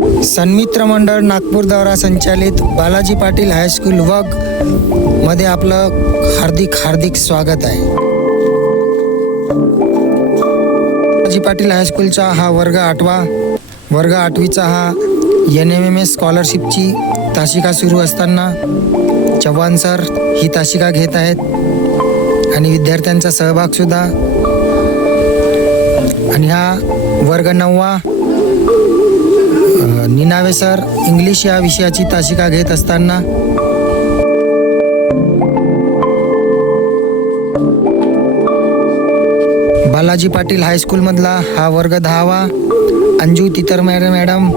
सन्मित्र मंडळ नागपूर द्वारा संचालित बालाजी पाटील हायस्कूल वग मध्ये आपलं हार्दिक स्वागत आहे। बालाजी पाटील हायस्कूलचा हा वर्ग 8वा वर्ग 8वीचा हा NMMS स्कॉलरशिपची तासिका सुरू असताना चव्हाण सर ही तासिका घेत आहेत आणि विद्यार्थ्यांचा सहभाग सुद्धा। आणि हा वर्ग 9वा निनावे सर इंग्लिश या विषयाची तासिका घेत असताना बालाजी पाटील हायस्कूलमधला हा वर्ग 10वा अंजू तितर मॅडम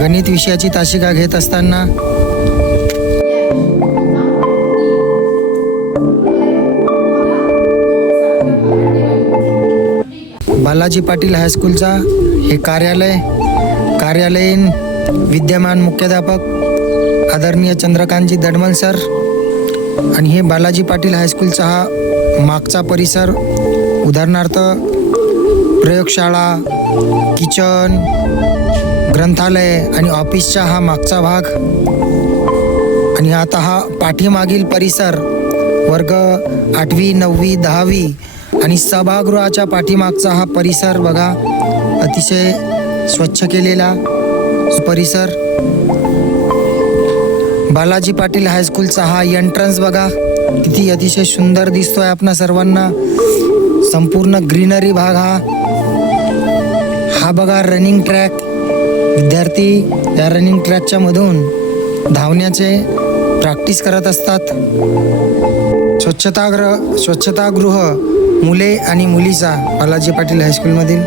गणित विषयाची तासिका घेत असताना बालाजी पाटील हायस्कूलचा हे कार्यालयीन विद्यमान मुख्याध्यापक आदरणीय चंद्रकांतजी दडमल सर। आणि हे बालाजी पाटील हायस्कूलचा हा मागचा परिसर, उदाहरणार्थ प्रयोगशाळा, किचन, ग्रंथालय आणि ऑफिसचा हा मागचा भाग। आणि आता हा पाठीमागील परिसर वर्ग 8वी 9वी 10वी आणि सभागृहाच्या पाठीमागचा हा परिसर बघा, अतिशय स्वच्छ केलेला परिसर। बालाजी पाटील हायस्कूलचा हा एंट्रन्स बघा, किती अतिशय सुंदर दिसतोय आपणा सर्वांना। संपूर्ण ग्रीनरी भाग हा बघा रनिंग ट्रॅक, विद्यार्थी या रनिंग ट्रॅकच्या मधून धावण्याचे प्रॅक्टिस करत असतात। स्वच्छतागृह मुले आणि मुलीचा बालाजी पाटील हायस्कूलमधील